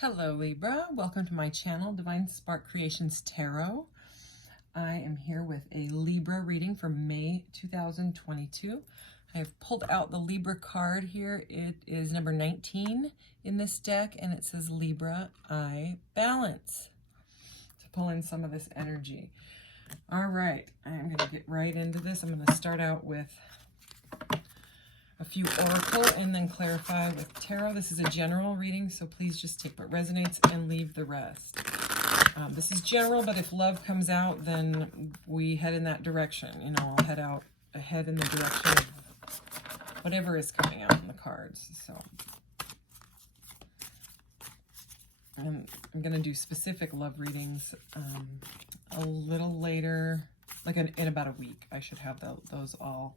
Hello Libra, welcome to my channel, Divine Spark Creations Tarot. I am here with a Libra reading for May 2022. I have pulled out the Libra card here. It is number 19 in this deck and it says Libra, I balance. To pull in some of this energy. All right, I'm going to get right into this. I'm going to start out with a few oracle and then clarify with tarot. This is a general reading, so please just take what resonates and leave the rest. This is general, but if love comes out, then we head in that direction. You know, I'll head out ahead in the direction of whatever is coming out in the cards. So I'm going to do specific love readings a little later, like in about a week. I should have those all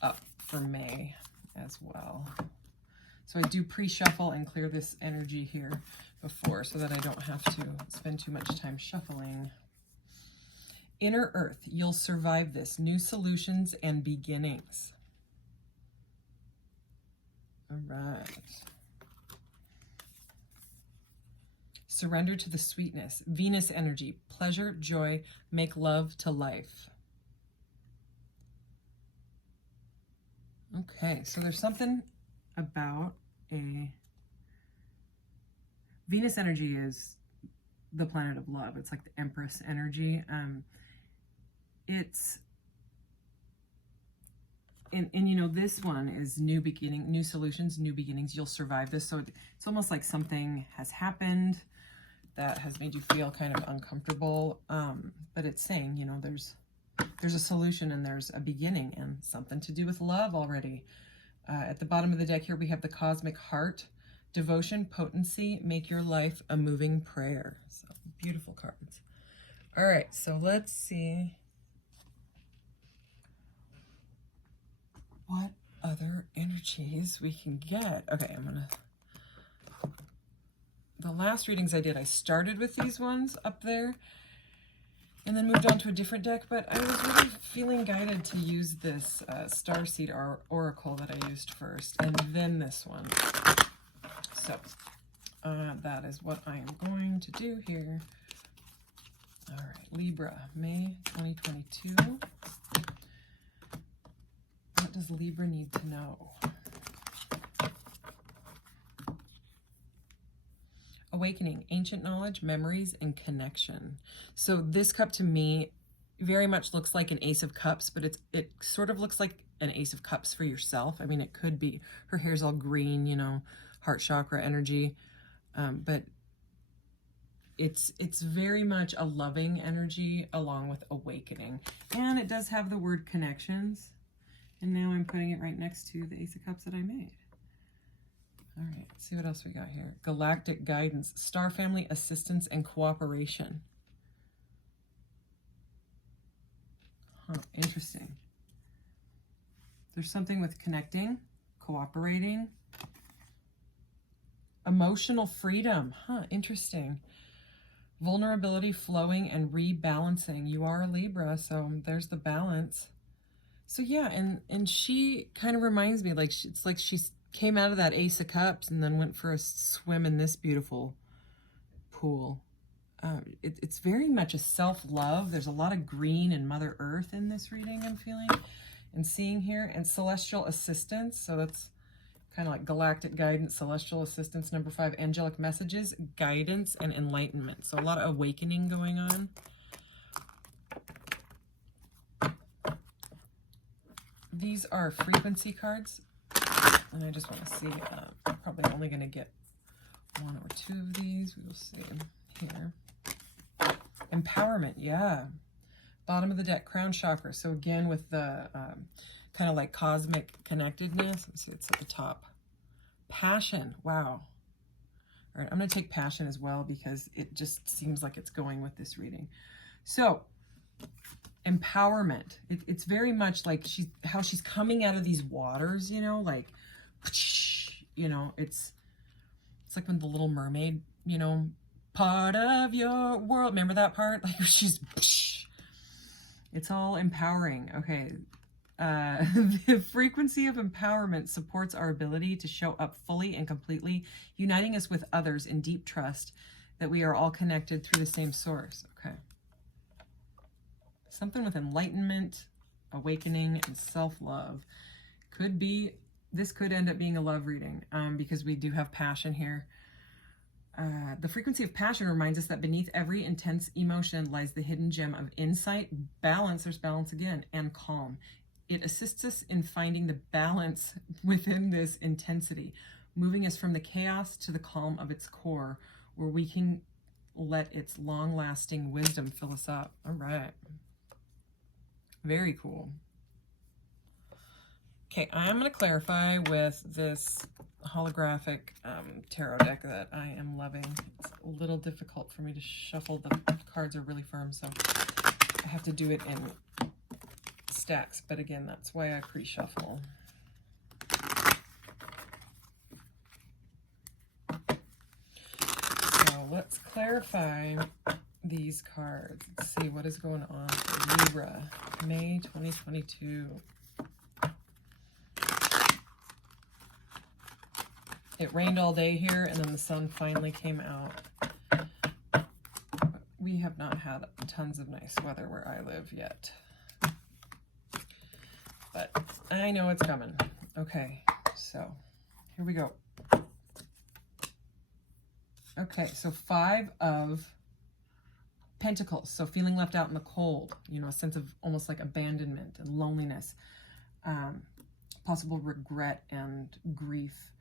up for May as well. So I do pre-shuffle and clear this energy here before so that I don't have to spend too much time shuffling. Inner Earth, you'll survive this. New solutions and beginnings. All right. Surrender to the sweetness. Venus energy, pleasure, joy, make love to life. Okay, so there's something about a Venus energy is the planet of love. It's like the Empress energy. It's and you know, this one is new beginning, new solutions, new beginnings. You'll survive this. So it's almost like something has happened that has made you feel kind of uncomfortable. But it's saying, you know, there's a solution and there's a beginning and something to do with love already. At the bottom of the deck here, we have the Cosmic Heart, devotion, potency, make your life a moving prayer. So beautiful cards. All right, so let's see what other energies we can get. Okay, the last readings I did, I started with these ones up there and then moved on to a different deck, but I was really feeling guided to use this Starseed Oracle that I used first, and then this one. So that is what I am going to do here. All right, Libra, May 2022. What does Libra need to know? Awakening, ancient knowledge, memories, and connection. So this cup to me very much looks like an Ace of Cups, but it sort of looks like an Ace of Cups for yourself. I mean, it could be, her hair's all green, you know, heart chakra energy, but it's very much a loving energy along with awakening. And it does have the word connections. And now I'm putting it right next to the Ace of Cups that I made. All right, let's see what else we got here. Galactic guidance, star family assistance and cooperation. Huh, interesting. There's something with connecting, cooperating, emotional freedom. Huh, interesting. Vulnerability, flowing, and rebalancing. You are a Libra, so there's the balance. So yeah, and she kind of reminds me, like, it's like she's came out of that Ace of Cups and then went for a swim in this beautiful pool. It's very much a self-love. There's a lot of green and Mother Earth in this reading, I'm feeling and seeing here. And celestial assistance. So that's kind of like galactic guidance, celestial assistance. Number 5, angelic messages, guidance, and enlightenment. So a lot of awakening going on. These are frequency cards. And I just want to see, I'm probably only going to get 1 or 2 of these. We will see here. Empowerment, yeah. Bottom of the deck, crown chakra. So again, with the kind of like cosmic connectedness. Let's see, it's at the top. Passion, wow. All right, I'm going to take passion as well because it just seems like it's going with this reading. So, empowerment. It's very much like how she's coming out of these waters, you know, like, you know, it's like when the Little Mermaid, you know, part of your world. Remember that part? Like she's, it's all empowering. Okay. The frequency of empowerment supports our ability to show up fully and completely, uniting us with others in deep trust that we are all connected through the same source. Okay. Something with enlightenment, awakening, and self-love. This could end up being a love reading because we do have passion here. The frequency of passion reminds us that beneath every intense emotion lies the hidden gem of insight, balance, there's balance again, and calm. It assists us in finding the balance within this intensity, moving us from the chaos to the calm of its core, where we can let its long-lasting wisdom fill us up. All right. Very cool. Okay, I'm going to clarify with this holographic tarot deck that I am loving. It's a little difficult for me to shuffle. The cards are really firm, so I have to do it in stacks. But again, that's why I pre-shuffle. So let's clarify these cards. Let's see what is going on for Libra, May 2022. It rained all day here, and then the sun finally came out. We have not had tons of nice weather where I live yet. But I know it's coming. Okay, so here we go. Okay, so 5 of Pentacles. So feeling left out in the cold, you know, a sense of almost like abandonment and loneliness, possible regret and grief.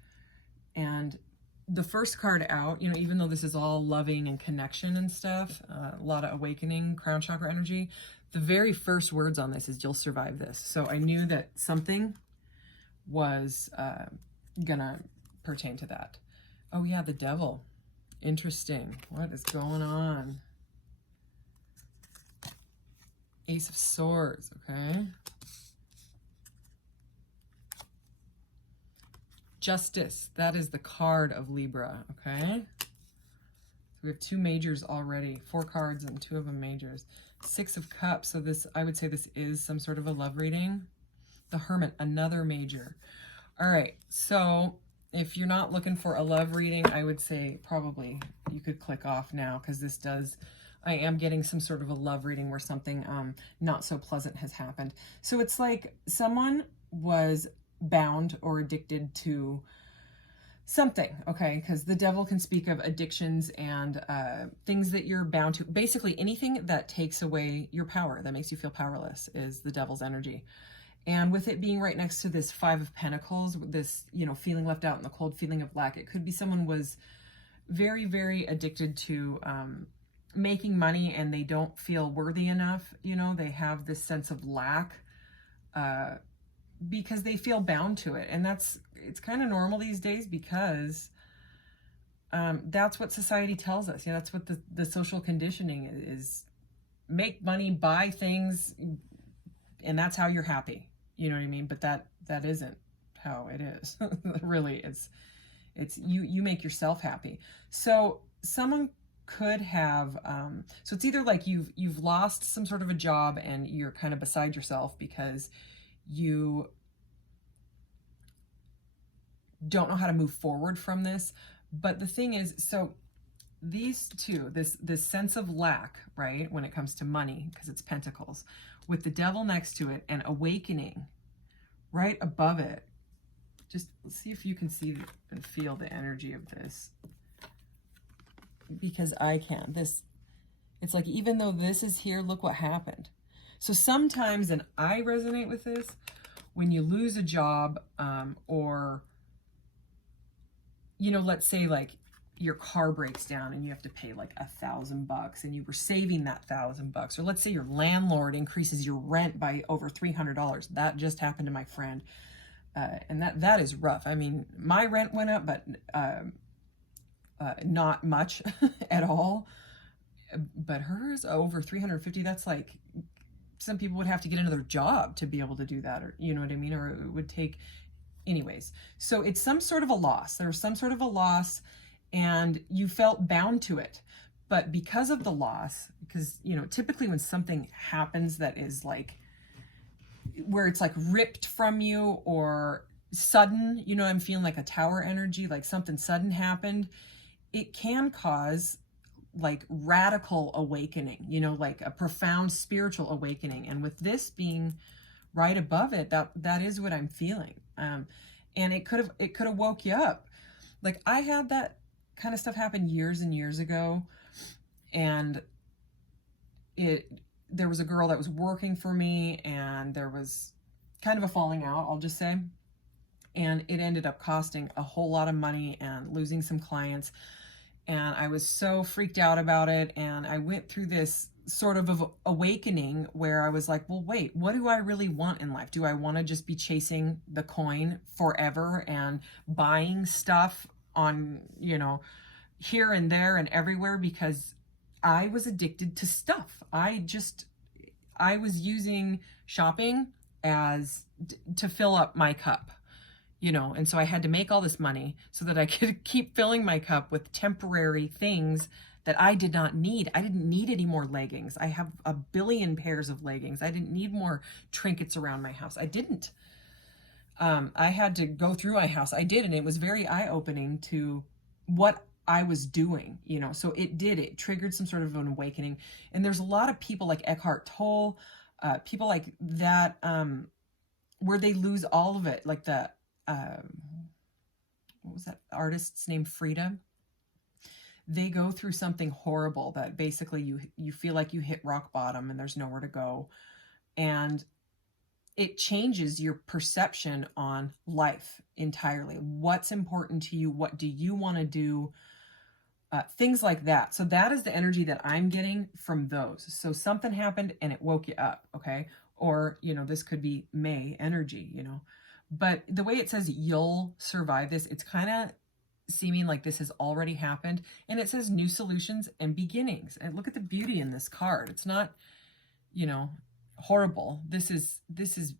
And the first card out, you know, even though this is all loving and connection and stuff, a lot of awakening, crown chakra energy, the very first words on this is you'll survive this. So I knew that something was gonna pertain to that. Oh yeah, the devil. Interesting. What is going on? Ace of Swords, okay. Justice, that is the card of Libra, okay? So we have 2 majors already, 4 cards and 2 of them majors. 6 of Cups, so this, I would say this is some sort of a love reading. The Hermit, another major. All right, so if you're not looking for a love reading, I would say probably you could click off now, because this does, I am getting some sort of a love reading where something not so pleasant has happened. So it's like someone was bound or addicted to something, okay? Because the devil can speak of addictions and things that you're bound to. Basically, anything that takes away your power, that makes you feel powerless, is the devil's energy. And with it being right next to this 5 of Pentacles, this, you know, feeling left out in the cold, feeling of lack, it could be someone was very, very addicted to making money, and they don't feel worthy enough. You know, they have this sense of lack because they feel bound to it. And it's kind of normal these days, because that's what society tells us. Yeah, that's what the social conditioning is. Make money, buy things, and that's how you're happy. You know what I mean? But that isn't how it is. Really, it's you make yourself happy. So someone could have so it's either like you've lost some sort of a job and you're kind of beside yourself because you don't know how to move forward from this. But the thing is, so these two, this sense of lack, right, when it comes to money, because it's Pentacles, with the devil next to it and awakening right above it. Just see if you can see and feel the energy of this, because I can. It's like, even though this is here, look what happened. So sometimes, and I resonate with this, when you lose a job, or, you know, let's say like your car breaks down and you have to pay like $1,000 and you were saving that $1,000, or let's say your landlord increases your rent by over $300. That just happened to my friend. And that is rough. I mean, my rent went up, but not much at all. But hers over 350. That's like, some people would have to get another job to be able to do that, or you know what I mean? Or it would take, anyways. So it's some sort of a loss. There was some sort of a loss, and you felt bound to it. But because of the loss, because, you know, typically when something happens that is like, where it's like ripped from you or sudden, you know, I'm feeling like a tower energy, like something sudden happened. It can cause like radical awakening, you know, like a profound spiritual awakening. And with this being right above it, that is what I'm feeling. And it could have woke you up. Like I had that kind of stuff happen years and years ago, and there was a girl that was working for me, and there was kind of a falling out, I'll just say, and it ended up costing a whole lot of money and losing some clients. And I was so freaked out about it, and I went through this sort of awakening where I was like, well, wait, what do I really want in life? Do I want to just be chasing the coin forever and buying stuff on, you know, here and there and everywhere? Because I was addicted to stuff. I was using shopping as to fill up my cup, you know, and so I had to make all this money so that I could keep filling my cup with temporary things that I did not need. I didn't need any more leggings. I have a billion pairs of leggings. I didn't need more trinkets around my house. I didn't. I had to go through my house. I did, and it was very eye-opening to what I was doing, you know. So it triggered some sort of an awakening. And there's a lot of people like Eckhart Tolle, people like that, where they lose all of it, like the what was that artist's name, Frida? They go through something horrible that basically you feel like you hit rock bottom and there's nowhere to go, and it changes your perception on life entirely. What's important to you? What do you want to do? Things like that. So that is the energy that I'm getting from those. So something happened and it woke you up, okay? Or, you know, this could be May energy, you know. But the way it says you'll survive this, it's kind of seeming like this has already happened. And it says new solutions and beginnings. And look at the beauty in this card. It's not, you know, horrible. This is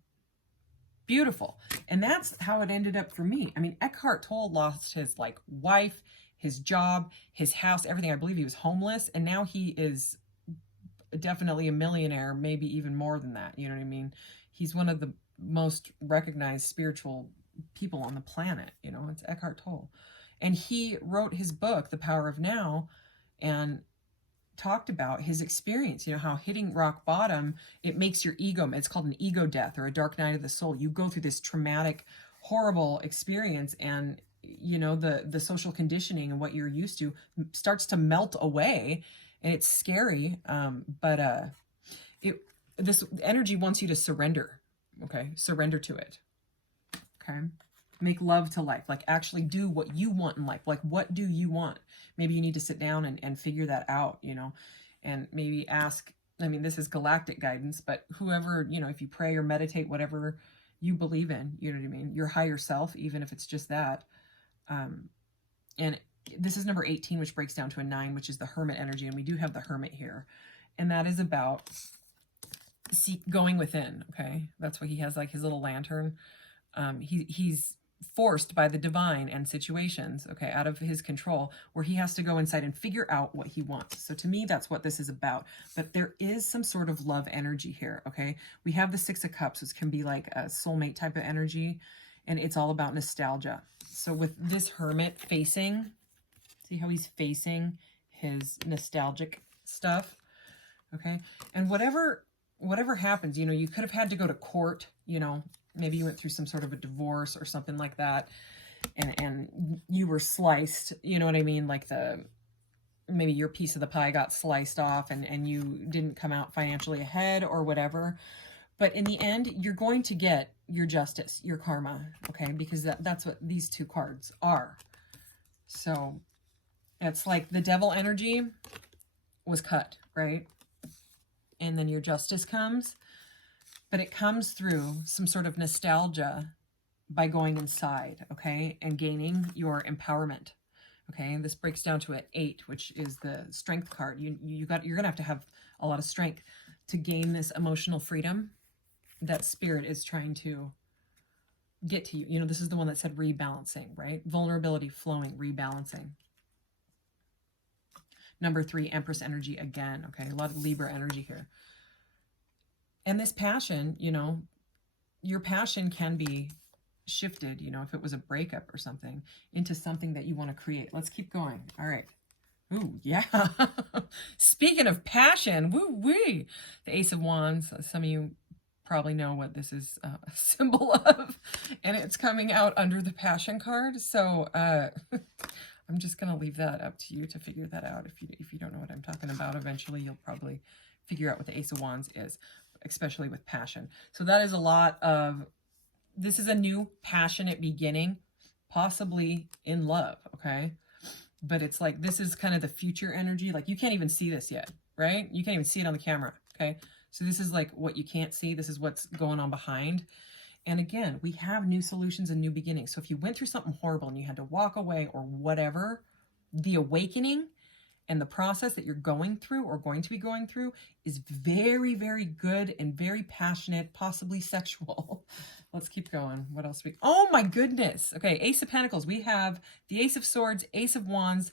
beautiful. And that's how it ended up for me. I mean, Eckhart Tolle lost his like wife, his job, his house, everything. I believe he was homeless, and now he is definitely a millionaire, maybe even more than that. You know what I mean? He's one of the most recognized spiritual people on the planet. You know, it's Eckhart Tolle. And he wrote his book, The Power of Now, and talked about his experience, you know, how hitting rock bottom, it makes your ego, it's called an ego death or a dark night of the soul. You go through this traumatic, horrible experience, and you know, the social conditioning and what you're used to starts to melt away, and it's scary. But this energy wants you to surrender. Okay, surrender to it. Okay, make love to life. Like actually do what you want in life. Like what do you want? Maybe you need to sit down and figure that out. You know, and maybe ask. I mean, this is galactic guidance, but whoever, you know, if you pray or meditate, whatever you believe in, you know what I mean, your higher self, even if it's just that. And this is number 18, which breaks down to a 9, which is the Hermit energy. And we do have the Hermit here. And that is about going within, okay? That's why he has like his little lantern. He's forced by the divine and situations, okay, out of his control, where he has to go inside and figure out what he wants. So to me, that's what this is about. But there is some sort of love energy here, okay? We have the 6 of Cups, which can be like a soulmate type of energy. And it's all about nostalgia. So with this Hermit facing, see how he's facing his nostalgic stuff, okay? And whatever happens, you know, you could have had to go to court, you know, maybe you went through some sort of a divorce or something like that, and you were sliced, you know what I mean? Like maybe your piece of the pie got sliced off and you didn't come out financially ahead or whatever. But in the end, you're going to get your justice, your karma, okay? Because that's what these 2 cards are. So it's like the devil energy was cut, right? And then your justice comes, but it comes through some sort of nostalgia by going inside, okay? And gaining your empowerment, okay? And this breaks down to an 8, which is the strength card. You're gonna have a lot of strength to gain this emotional freedom that spirit is trying to get to you. You know, this is the one that said rebalancing, right? Vulnerability, flowing, rebalancing. Number 3, Empress energy again, okay? A lot of Libra energy here. And this passion, you know, your passion can be shifted, you know, if it was a breakup or something, into something that you want to create. Let's keep going. All right. Ooh, yeah. Speaking of passion, woo-wee. The Ace of Wands. Some of you probably know what this is a symbol of, and it's coming out under the Passion card. So I'm just going to leave that up to you to figure that out. If you don't know what I'm talking about, eventually you'll probably figure out what the Ace of Wands is, especially with passion. So that is a lot of, this is a new passionate beginning, possibly in love, okay? But it's like, this is kind of the future energy. Like, you can't even see this yet, right? You can't even see it on the camera, okay? So this is like what you can't see. This is what's going on behind. And again, we have new solutions and new beginnings. So if you went through something horrible and you had to walk away or whatever, the awakening and the process that you're going through or going to be going through is very, very good and very passionate, possibly sexual. Let's keep going. What else oh my goodness. Okay, Ace of Pentacles. We have the Ace of Swords, Ace of Wands,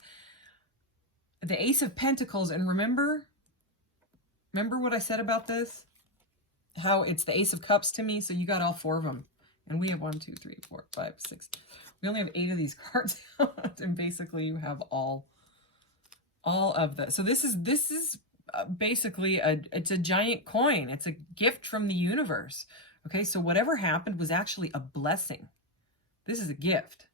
the Ace of Pentacles. And remember what I said about this? How it's the Ace of Cups to me. So you got all 4 of them. And we have 1, 2, 3, 4, 5, 6. We only have 8 of these cards out. And basically you have all of the. So this is basically it's a giant coin. It's a gift from the universe. Okay, so whatever happened was actually a blessing. This is a gift.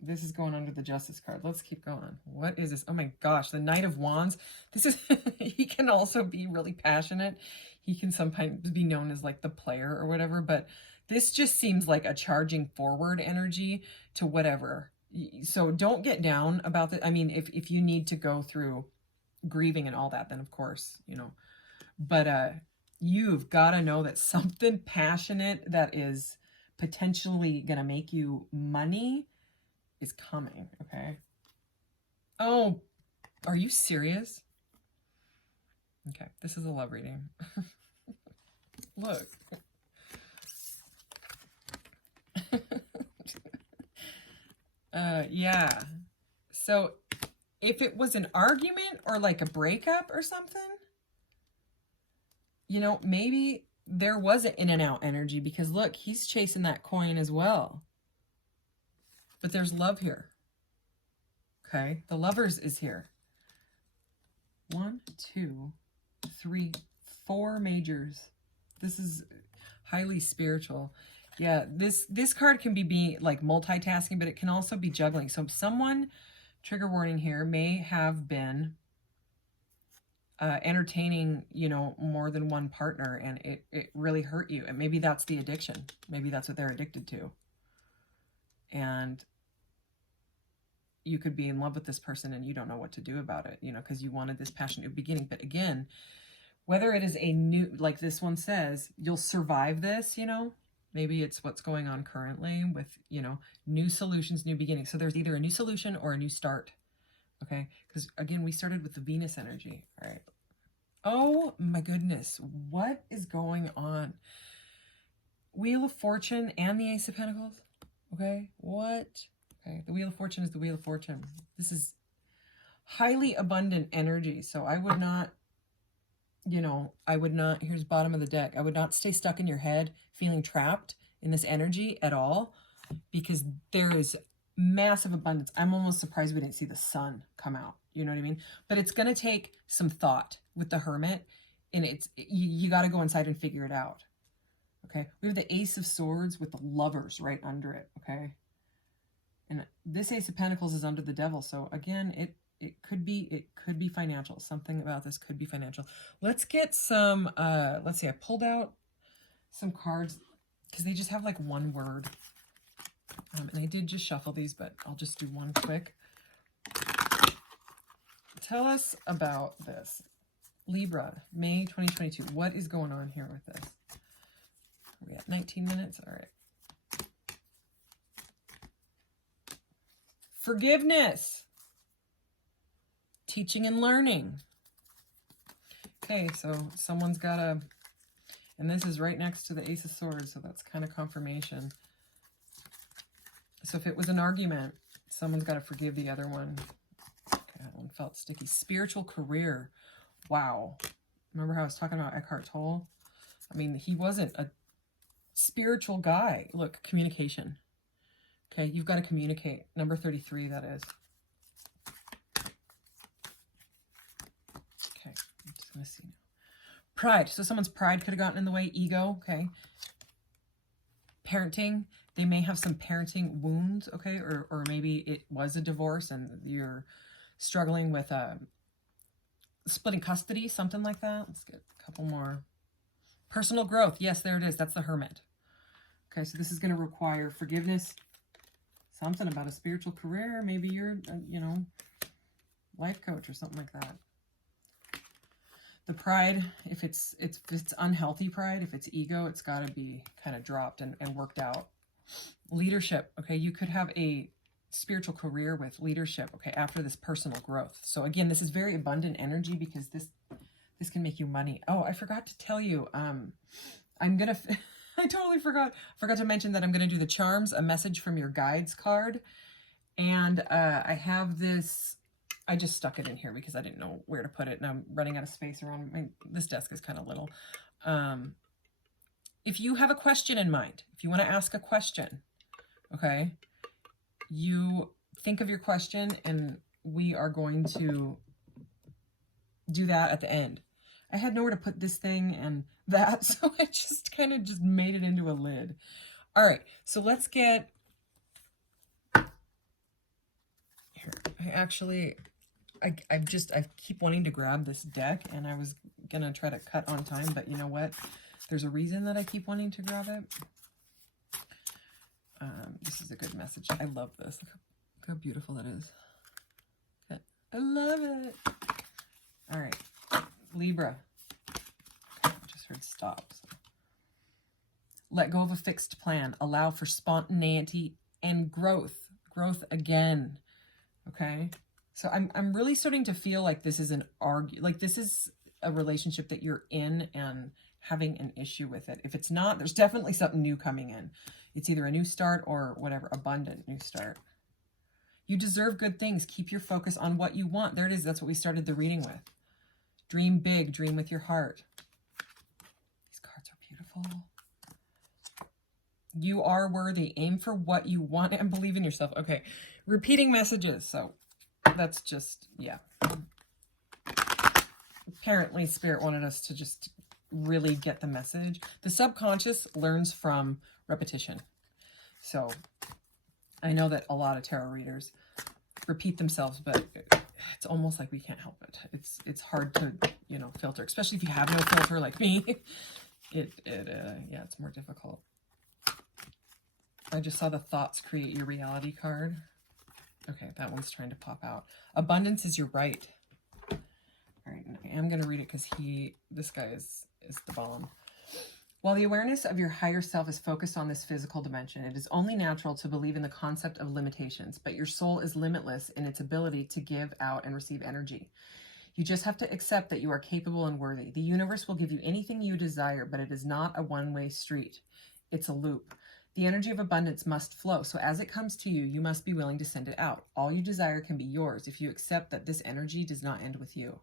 This is going under the Justice card. Let's keep going. What is this? Oh my gosh, the Knight of Wands. This is, he can also be really passionate. He can sometimes be known as like the player or whatever, but this just seems like a charging forward energy to whatever. So don't get down about that. I mean, if you need to go through grieving and all that, then of course, you know, but you've got to know that something passionate that is potentially going to make you money is coming, okay? Oh, are you serious? Okay, this is a love reading. Look. Yeah. So if it was an argument or like a breakup or something, you know, maybe there was an in and out energy, because look, he's chasing that coin as well. But there's love here. Okay, the Lovers is here. 1, 2, 3, 4 majors. This is highly spiritual. Yeah, this card can be like multitasking, but it can also be juggling. So someone, trigger warning here, may have been entertaining, you know, more than one partner, and it really hurt you. And maybe that's the addiction. Maybe that's what they're addicted to. And you could be in love with this person and you don't know what to do about it, you know, because you wanted this passionate beginning. But again, whether it is a new, like this one says, you'll survive this, you know, maybe it's what's going on currently with, you know, new solutions, new beginnings. So there's either a new solution or a new start. Okay. Because again, we started with the Venus energy. All right. Oh my goodness. What is going on? Wheel of Fortune and the Ace of Pentacles. Okay. What? Okay. The Wheel of Fortune is the Wheel of Fortune. This is highly abundant energy. So I would not, you know, here's bottom of the deck. I would not stay stuck in your head feeling trapped in this energy at all, because there is massive abundance. I'm almost surprised we didn't see the sun come out. You know what I mean? But it's going to take some thought with the Hermit, and you got to go inside and figure it out. Okay. We have the Ace of Swords with the Lovers right under it. Okay. And this Ace of Pentacles is under the Devil. So again, it could be financial. Something about this could be financial. Let's get some, let's see, I pulled out some cards because they just have like one word. And I did just shuffle these, but I'll just do one quick. Tell us about this. Libra, May 2022. What is going on here with this? Are we at 19 minutes? All right. Forgiveness. Teaching and learning. Okay, so someone's got a, and this is right next to the Ace of Swords, so that's kind of confirmation. So if it was an argument, someone's got to forgive the other one. Okay, that one felt sticky. Spiritual career. Wow. Remember how I was talking about Eckhart Tolle? I mean, he wasn't a spiritual guy. Look, communication. Okay, you've got to communicate. Number 33, that is. Okay, I'm just going to see now. Pride. So someone's pride could have gotten in the way. Ego, okay. Parenting. They may have some parenting wounds, okay, or maybe it was a divorce and you're struggling with splitting custody, something like that. Let's get a couple more. Personal growth. Yes, there it is. That's the Hermit. Okay, so this is going to require forgiveness. Something about a spiritual career. Maybe you're, you know, life coach or something like that. The pride, if it's unhealthy pride, if it's ego, it's got to be kind of dropped and worked out. Leadership, okay, you could have a spiritual career with leadership, okay, after this personal growth. So again, this is very abundant energy because this can make you money. Oh, I forgot to tell you, I'm gonna, I totally forgot to mention that I'm gonna do the charms, a message from your guides card, and I have this. I just stuck it in here because I didn't know where to put it, and I'm running out of space around. This desk is kind of little. If you have a question in mind, if you want to ask a question, okay, you think of your question, and we are going to do that at the end. I had nowhere to put this thing and that, so I just kind of just made it into a lid. All right, so let's get... Here, I keep wanting to grab this deck, and I was going to try to cut on time, but you know what? There's a reason that I keep wanting to grab it. This is a good message. I love this. Look how beautiful it is. I love it. All right. Libra. Okay, I just heard stop. So. Let go of a fixed plan. Allow for spontaneity and growth. Growth again. Okay. So I'm really starting to feel like this is this is a relationship that you're in and having an issue with it. If it's not, there's definitely something new coming in. It's either a new start or whatever, abundant new start. You deserve good things. Keep your focus on what you want. There it is. That's what we started the reading with. Dream big. Dream with your heart. These cards are beautiful. You are worthy. Aim for what you want and believe in yourself. Okay. Repeating messages. So that's just, yeah. Apparently Spirit wanted us to just really get the message. The subconscious learns from repetition. So I know that a lot of tarot readers repeat themselves, but it's almost like we can't help it. It's hard to, you know, filter, especially if you have no filter like me. Yeah, it's more difficult. I just saw the thoughts create your reality card. Okay, that one's trying to pop out. Abundance is your right. All right, I'm going to read it because this guy is the bomb. While the awareness of your higher self is focused on this physical dimension, it is only natural to believe in the concept of limitations, but your soul is limitless in its ability to give out and receive energy. You just have to accept that you are capable and worthy. The universe will give you anything you desire, but it is not a one-way street. It's a loop. The energy of abundance must flow, so as it comes to you, you must be willing to send it out. All you desire can be yours if you accept that this energy does not end with you.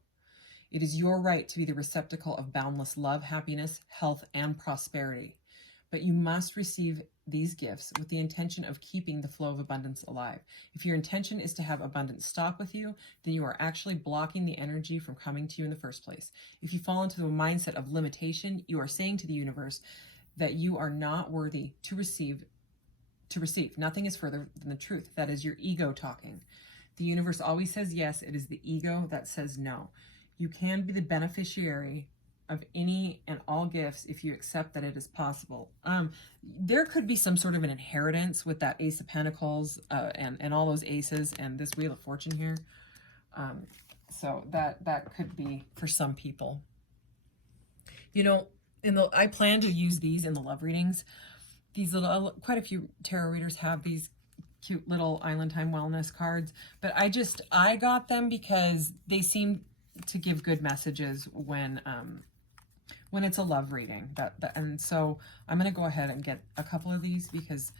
It is your right to be the receptacle of boundless love, happiness, health, and prosperity. But you must receive these gifts with the intention of keeping the flow of abundance alive. If your intention is to have abundance stop with you, then you are actually blocking the energy from coming to you in the first place. If you fall into a mindset of limitation, you are saying to the universe that you are not worthy to receive. Nothing is further than the truth. That is your ego talking. The universe always says yes. It is the ego that says no. You can be the beneficiary of any and all gifts if you accept that it is possible. There could be some sort of an inheritance with that Ace of Pentacles and all those aces and this Wheel of Fortune here. So that could be for some people. You know, I plan to use these in the love readings. These little, quite a few tarot readers have these cute little Island Time Wellness cards, but I got them because they seem to give good messages when it's a love reading. And so I'm going to go ahead and get a couple of these because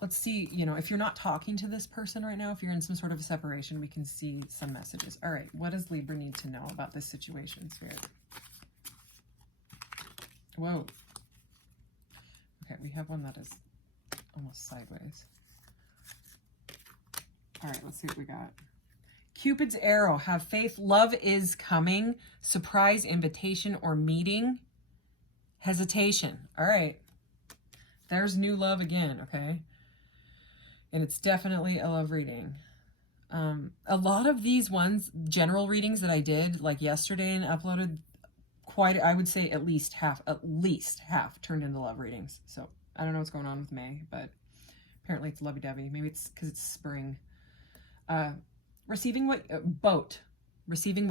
let's see, you know, if you're not talking to this person right now, if you're in some sort of a separation, we can see some messages. All right, what does Libra need to know about this situation, Spirit? Whoa. Okay, we have one that is almost sideways. All right, let's see what we got. Cupid's arrow. Have faith. Love is coming. Surprise invitation or meeting. Hesitation. All right. There's new love again, okay? And it's definitely a love reading. A lot of these ones, general readings that I did like yesterday and uploaded, quite, I would say at least half turned into love readings. So I don't know what's going on with May, but apparently it's lovey-dovey. Maybe it's because it's spring. Receiving what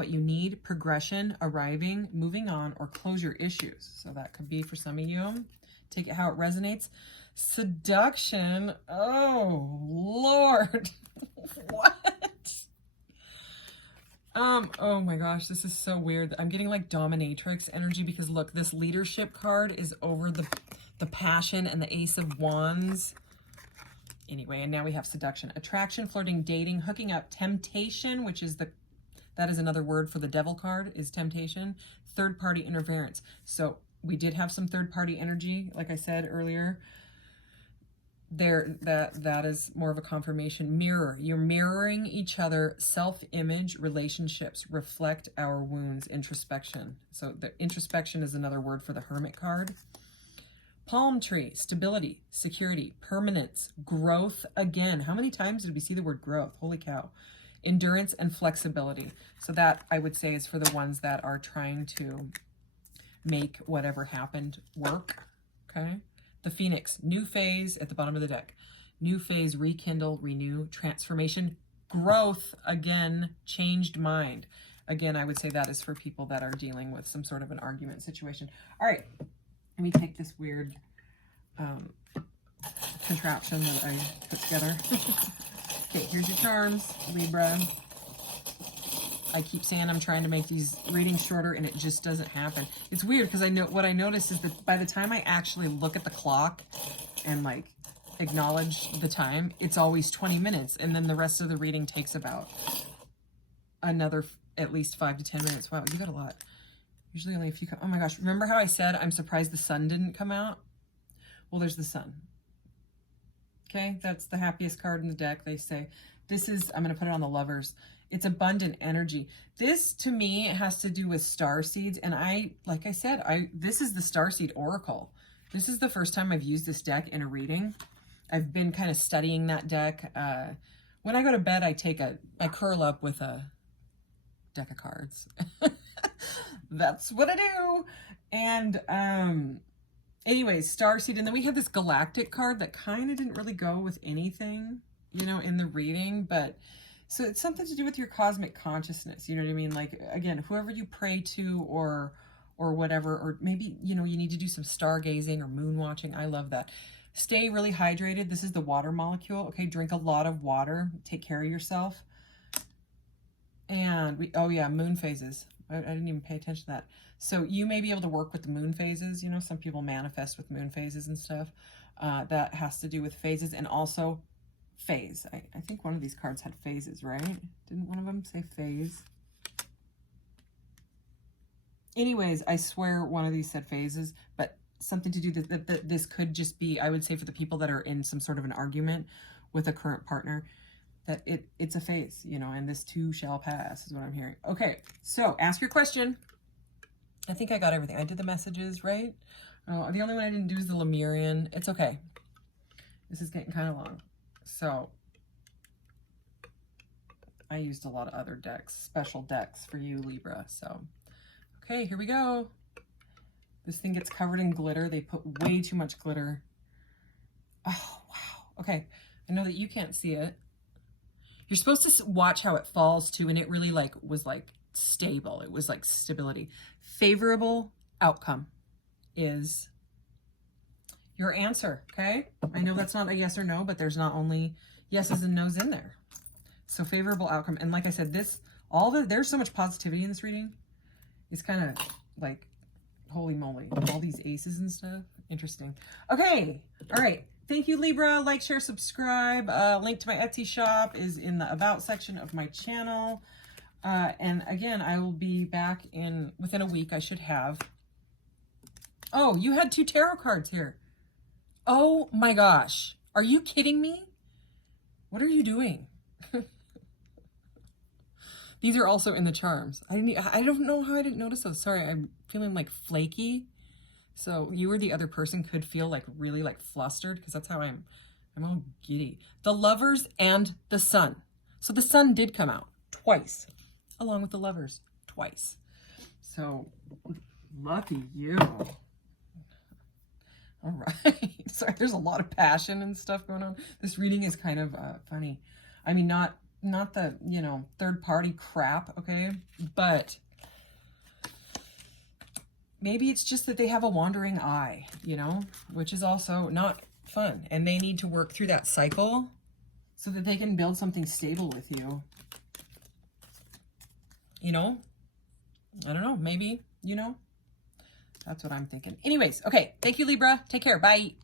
you need, progression, arriving, moving on, or close your issues. So that could be for some of you. Take it how it resonates. Seduction. Oh, Lord. What? Oh my gosh, this is so weird. I'm getting like dominatrix energy because look, this leadership card is over the passion and the Ace of Wands. Anyway, and now we have seduction, attraction, flirting, dating, hooking up, temptation, which is that is another word for the devil card, is temptation, third party interference. So we did have some third party energy, like I said earlier. There, that is more of a confirmation. Mirror, you're mirroring each other. Self-image, relationships reflect our wounds. Introspection. So the introspection is another word for the hermit card. Palm tree, stability, security, permanence, growth again. How many times did we see the word growth? Holy cow. Endurance and flexibility. So that I would say is for the ones that are trying to make whatever happened work. Okay. The Phoenix, new phase at the bottom of the deck. New phase, rekindle, renew, transformation, growth, again, changed mind. Again, I would say that is for people that are dealing with some sort of an argument situation. All right, let me take this weird contraption that I put together. Okay, here's your charms, Libra. I keep saying I'm trying to make these readings shorter and it just doesn't happen. It's weird because what I notice is that by the time I actually look at the clock and like acknowledge the time, it's always 20 minutes. And then the rest of the reading takes about another at least 5 to 10 minutes. Wow, you got a lot. Usually only a few. Oh my gosh. Remember how I said I'm surprised the sun didn't come out? Well, there's the sun. Okay, that's the happiest card in the deck. They say this is, I'm going to put it on the lovers. It's abundant energy. This to me has to do with star seeds. And like I said, this is the starseed oracle. This is the first time I've used this deck in a reading. I've been kind of studying that deck. When I go to bed, I curl up with a deck of cards. That's what I do. And, anyways, starseed. And then we had this galactic card that kind of didn't really go with anything, you know, in the reading, but so it's something to do with your cosmic consciousness. You know what I mean? Like, again, whoever you pray to or whatever, or maybe, you know, you need to do some stargazing or moon watching. I love that. Stay really hydrated. This is the water molecule. Okay. Drink a lot of water. Take care of yourself. And oh yeah, moon phases. I didn't even pay attention to that. So you may be able to work with the moon phases. You know, some people manifest with moon phases and stuff. That has to do with phases and also phase. I think one of these cards had phases, right? Didn't one of them say phase? Anyways, I swear one of these said phases, but something to do that this could just be, I would say, for the people that are in some sort of an argument with a current partner, that it's a phase, you know, and this too shall pass is what I'm hearing. Okay, so ask your question. I think I got everything. I did the messages, right? Oh, the only one I didn't do is the Lemurian. It's okay. This is getting kind of long. So I used a lot of other decks, special decks for you, Libra. So, okay, here we go. This thing gets covered in glitter. They put way too much glitter. Oh, wow. Okay, I know that you can't see it. You're supposed to watch how it falls too, and it really was stable. It was like stability. Favorable outcome is your answer, okay? I know that's not a yes or no, but there's not only yeses and nos in there. So favorable outcome. And like I said, there's so much positivity in this reading. It's kind of like, holy moly, all these aces and stuff. Interesting. Okay. All right. Thank you, Libra. Like, share, subscribe. Link to my Etsy shop is in the about section of my channel. And again, I will be back within a week. I should have. Oh, you had 2 tarot cards here. Oh my gosh. Are you kidding me? What are you doing? These are also in the charms. I don't know how I didn't notice those. Sorry, I'm feeling like flaky. So you or the other person could feel like really like flustered, because that's how I'm all giddy. The Lovers and the Sun. So the Sun did come out twice, along with the Lovers twice. So lucky you. All right. Sorry, there's a lot of passion and stuff going on. This reading is kind of funny. I mean, not the, you know, third party crap, okay? But maybe it's just that they have a wandering eye, you know, which is also not fun. And they need to work through that cycle so that they can build something stable with you. You know? I don't know. Maybe, you know? That's what I'm thinking. Anyways, okay. Thank you, Libra. Take care. Bye.